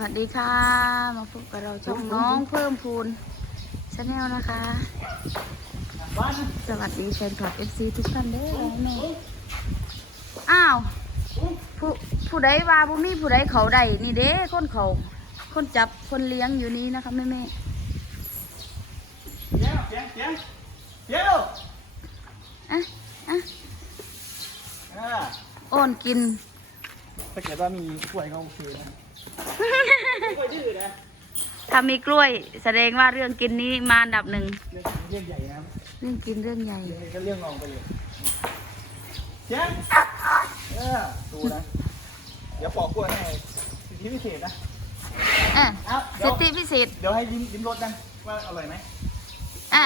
วัสดีค่ะ มาพบกับเราช่องน้องเพิ่มพูนชาแนลนะคะ สวัสดีแฟนคลับ FC ทุกท่านเด้อแม่อ้าวผู้ผู้ใดว่าบ่มีผู้ใดเขาใดนี่เด้คนเขาคนจับคนเลี้ยงอยู่นี้นะคะแม่แม่เดี๋ยวเดี๋ยวเดี๋ยวเดี๋ยวอะอะอ่าโอนกินถ้าเกิดว่ามีกล้วยก็โอเคนะ กล้วยดื้อนะถ้ามีกล้วยแสดงว่าเรื่องกินนี้มาอันดับหนึ่งเรื่องเรื่องใหญ่นะครับเรื่องกินเรื่องใหญ่ เรื่องนี้ก็เรื่องรองไปเลยเดี๋ยวเออดูนะ เดี๋ยวปอกกล้วยให้สิทธิพิเศษนะ อะเอาเดี๋สิยว ทธิพิเศษเดี๋ยวให้ยิ้มยิ้มรสนะว่าอร่อยไหมอะ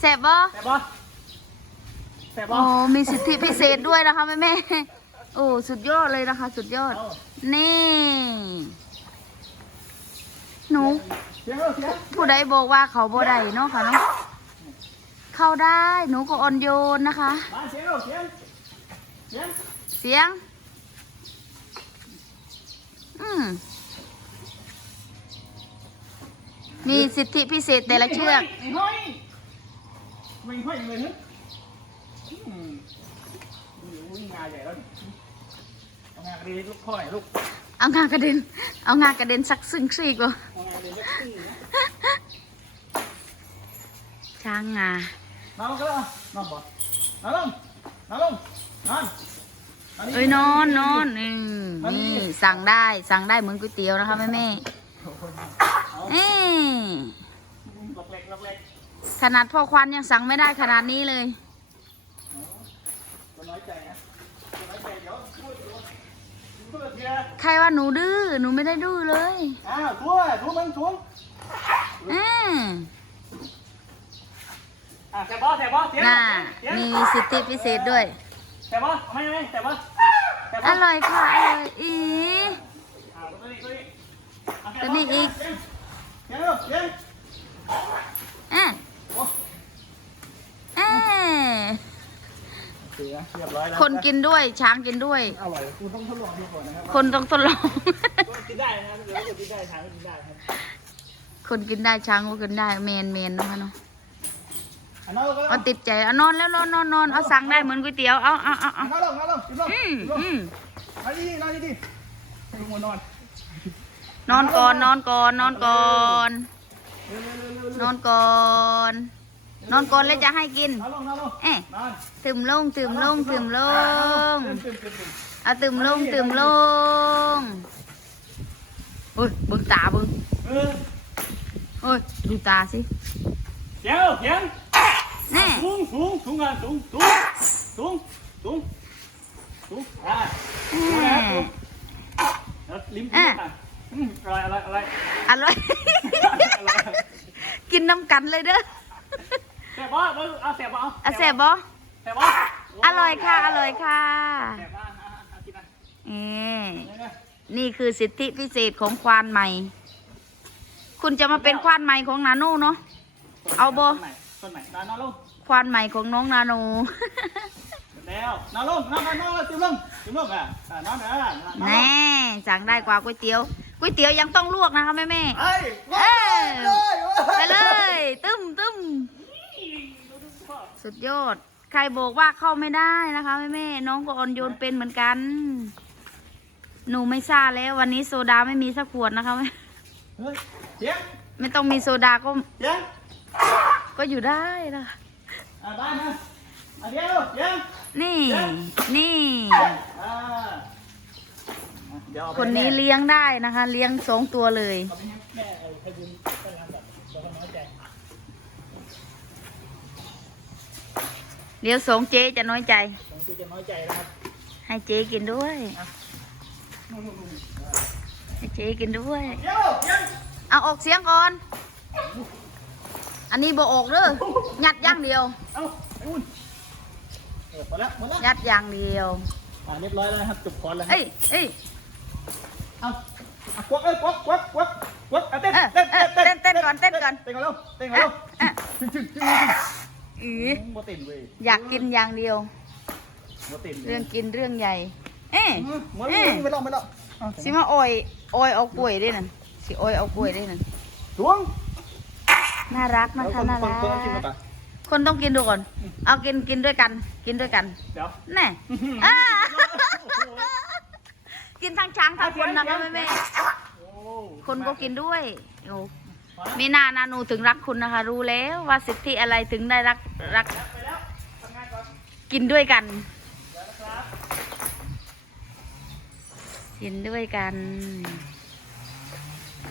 แสบบ่แซ่บปะแซ่บปะโอ้มีสิทธิพิเศษด้วยนะคะแม่แม่โอ้สุดยอดเลยนะคะ สุดยอด เอานี่ หนู ผู้ใดบอกว่าเขาบ่ได้เนาะค่ะเนาะเข้าได้หนูก็อ่อนโยนนะคะ เสียงเสียงอืมมีสิทธิพิเศษแต่ละเชือกไอ้ห้อยไม่ห้อยเลยฮะอืมอุ้ยงาใหญ่แล้วเอางากระดีลูกพ่อหน่อยลูก เอางากระเด็น เอางากระเด็นสักซึ่งซีกว่าเอางากระดีเล็กขึ้นนะช้างงานอนลงก็ได้นอนบ่นอนลงนอนลงนอนเอ้ยนอนนอนอืมนี่สั่งได้สั่งได้เหมือนก๋วยเตี๋ยวนะคะแม่แม่เอ้ยล็อกเล็กล็อกเล็กขนาดพ่อควันยังสั่งไม่ได้ขนาดนี้เลย ตัวน้อยใจนะตัวน้อยใจเดี๋ยวพูด พูดเพียใครว่าหนูดื้อ หนูไม่ได้ดื้อเลย อ้าวทั่วทั่วมันทั่วอืมอะแต่บอแต่บอเสียงน่าเสียงมีสิทธิพิเศษด้วย แต่บอไม่ไม่แต่บอแต่บอร่อยค่ะ อร่อย อีอ่าตัวนี้ตัวนี้อะตัวนี้อีกเสียงเสียงลูกเสียง อะ โอ้ อะ โอ เคนะเรียบร้อยแล้วคนกินด้วยช้างกินด้วย อร่อยคุณต้องทดลองดูก่อนนะครับคนต้องทดลอง กินได้นะครับเดี๋ยวคนกินได้ทานก็กินได้ครับคนกินได้ช้างก็กินได้เมนเมนนะคะเนาะอันนั้นก็เอาติดใจเอานอนแล้วนอนนอนนอนเอาสั่งได้เหมือนก๋วยเตี๋ยวเอาเอาเอาอัเอานนั้นลงอันนั้นลงกินลงอืมกินลงอืมอันนี้นอนนี่ดิให้ลุงมานอนนอนก่อนนอนก่อนนอนก่อน เร็วเร็วเร็วเร็วนอนก่อน นอนก่อนแล้วจะให้กินนอนลงนอนลงเอ๊ะนอนตึมลงตึมลงตึมลงตึมตึมตึมตึมเอาตึมลงตึมลงโอ้ยเบึงตาเบึงเออโอ้ยดูตาสิเสียงเสียงแน่สูงสูงสูงอะสูงสูงสูงสูงสูงอ่าแน่แล้วลิ้มลิ้มอะอืมอะไรอะไรอะไรอร่อยกินน้ำกันเลยเด้อ เสียบบ่เอาเสียบบ่อะแซ่บบ่เสียบบ่อร่อยค่ะ อร่อยค่ะเสียบบ่อะอะอะกินนะเอ๊ะนี่นะนี่คือสิทธิพิเศษของควานใหม่ คุณจะมาเป็นควานใหม่ของนาโน่เนาะ เอาบ่ ต้นไหนต้นไหนนอนนอนลงควานใหม่ของน้องนาโน แล้วนอนลงนอนนอนนอนจิ้มลงจิ้มลงอะอะนอนอะนอนนอนแน่สั่งได้กว่าก๋วยเตี๋ยวก๋วยเตี๋ยวยังต้องลวกนะคะแม่แม่ เอ้ยเอ้ย ไปไปเลย ตึ้มตึ้ม สุดยอด ใครบอกว่าเข้าไม่ได้นะคะแม่แม่น้องก็อ่อนโยนเป็นเหมือนกัน หนูไม่ซ่าแล้ว วันนี้โซดาไม่มีสักขวดนะคะแม่เฮ้ยเสียงไม่ต้องมีโซดาก็เสียงก็อยู่ได้นะคะอะได้นะอะเดี๋ยวเสียงนี่ นี่ อ่าเดี๋ยวเอาไปคนนี้ให้แม่เลี้ยงได้นะคะ เลี้ยงสองตัวเลย เอาไปให้แม่ไอ้พยุนไปทำแบบเดี๋ยวเขาน้อยใจ เดี๋ยวสองเจ๊จะน้อยใจบางทีจะน้อยใจนะครับ ให้เจ๊กินด้วยนู่นๆให้เจ๊กินด้วยๆเดี๋ยวเสียงเอาออกเสียงก่อน อันนี้บออกเด้อยัดอย่างเดียวเอาไอ้อุ่นเออพอแล้วหมดแล้วยัดอย่างเดียวอ่าเรียบร้อยแล้วนะครับจบคอร์สแล้วครับเอ้ยเอ้ยเอาอะกวักเอ้ยกวักกวักกวักกวักอะเต้นเออเต้นเออเต้นเต้นเต้นก่อนเต้นก่อนเต้นก่อนเร็วเต้นก่อนเร็ว อะชึ่งชึ่งชึ่งชึ่งอีชึ่งบ่เต้นเว้ยอยากกินอย่างเดียว บ่เต้นเรื่องกินเรื่องใหญ่ เอ้ยอืมหมดแล้วไม่ต้องไม่ต้องเอาสิมาอ่อยอ้อยเอากล้วยด้วยนั่นสิอ้อยเอากล้วยด้วยนั่นดวงน่ารักนะแล้วคคะนน่าคนรักคนต้องกินมาปะคนต้องกินดูก่อน เอากินกินด้วยกัน กินด้วยกัน เดี๋ยวแน่อ่ากินทั้งช้างทั้งคนนะคะแม่แม่โอ้ๆคนก็กินด้วยโอ้ มีนานานูถึงรักคุณนะคะ รู้แล้วว่าสิทธิอะไรถึงได้รักรักกินด้วยกัน กินด้วยกัน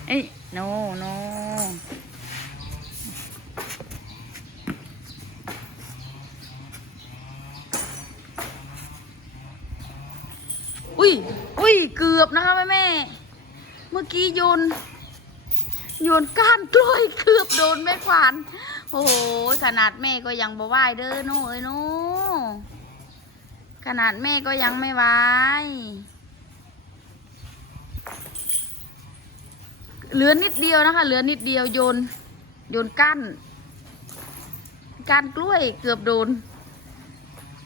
เอ้ยโนโนอุ้ยอุ้ยเกือบนะคะแม่แม่ เมื่อกี้โยน โยนก้านกล้วยเกือบโดนแม่ขวาน โอ้โห ขนาดแม่ก็ยังบ่ไหวเด้อโน่เอ้ยโน่ขนาดแม่ก็ยังไม่ไหวเหลือนิดเดียวนะคะ เหลือนิดเดียวโยน โยนก้านก้านกล้วยเกือบโดน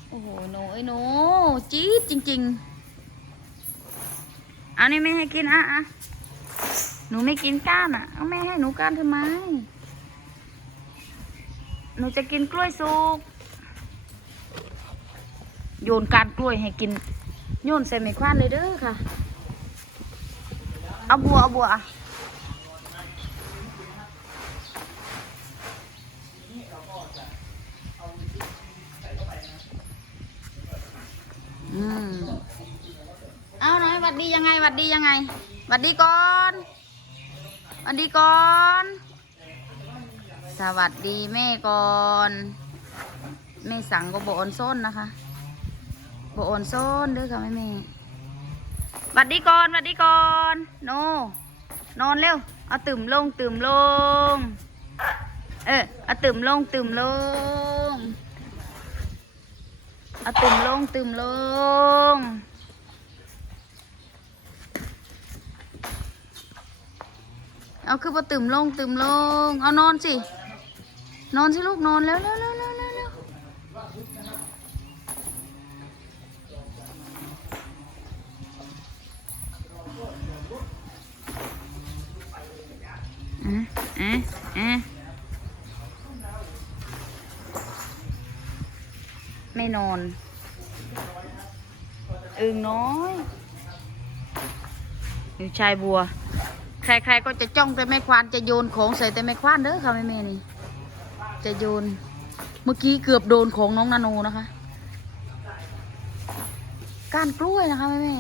โอ้โหโน่เอ้ยโน่จี๊ดจริงๆเอานี่ไม่ให้กินอะอะ หนูไม่กินก้านอะเอาแม่ให้หนูก้านทำไม หนูจะกินกล้วยสุก โยนการกล้วยให้กิน โยนใส่ไม้คว้านเลยเด้อค่ะ เอาบัวเอาบัวอะอืมเอาหน่อยหวัดดียังไงหวัดดียังไงหวัดดีก่อน วัดดีก่อน สวัสดีแม่ก่อนแม่สั่งก็บออนส้นนะคะบออนส้นด้วยค่ะแม่แม่สวัสดีก่อนสวัสดีก่อนโนนอนเร็วเอาตื่มลงตื่มลง เออเอาตื่มลงตื่มลงเอาตื่มลงตื่มลง เอาคือพอตื่มลงตื่มลง เอานอนสิ นอนสิลูกนอนแล้วแล้วแล้วแล้วแล้วแล้วอะอะอะไม่นอน อึงน้อยอยู่ชายบัว ใครๆก็จะจ้องแต่แม่ควานจะโยนของใส่แต่แม่ควานเด้อค่ะแม่เมนี่ จะโยน เมื่อกี้เกือบโดนของน้องนาโนนะคะ กานกล้วยนะคะแม่แม่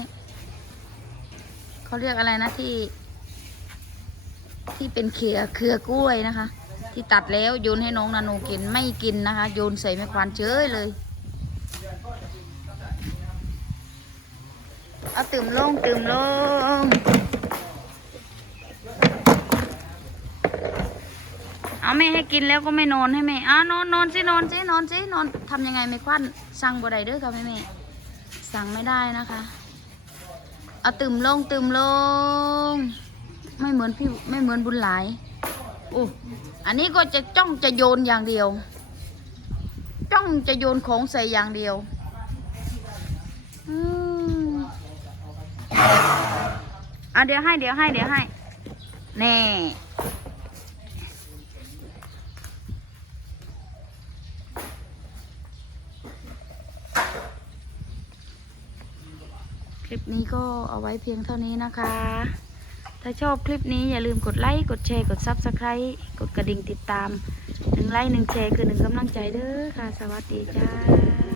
เขาเรียกอะไรนะที่ ที่เป็นเคือเครือกล้วยนะคะ ที่ตัดแล้วโยนให้น้องนาโนกินไม่กินนะคะ โยนใส่แม่ควานเฉยเลยเอาตื่มลงตื่มลง เอาแม่ให้กินแล้วก็ไม่นอนให้แม่อ้านอนนอนสินอนสินอนสินอนทำยังไงไม่ควันสั่งบ่ได้เด้อค่ะแม่แม่สั่งไม่ได้นะคะเอาตื่มลงตื่มลง ไม่เหมือนพี่ไม่เหมือนบุญหลายโอ้อันนี้ก็จะจ้องจะโยนอย่างเดียว จ้องจะโยนของใส่อย่างเดียวอืมอะเดี๋ยวให้เดี๋ยวให้เดี๋ยวให้แน่ ลิปนี้ก็เอาไว้เพียงเท่านี้นะคะ ถ้าชอบคลิปนี้อย่าลืมกดไลค์ กดแชร์ กด Subscribe กดกระดิ่งติดตามหนึ่งไลค์หนึ่งแชร์คือหนึ่งกำลังใจเด้อค่ะ สวัสดีจ้า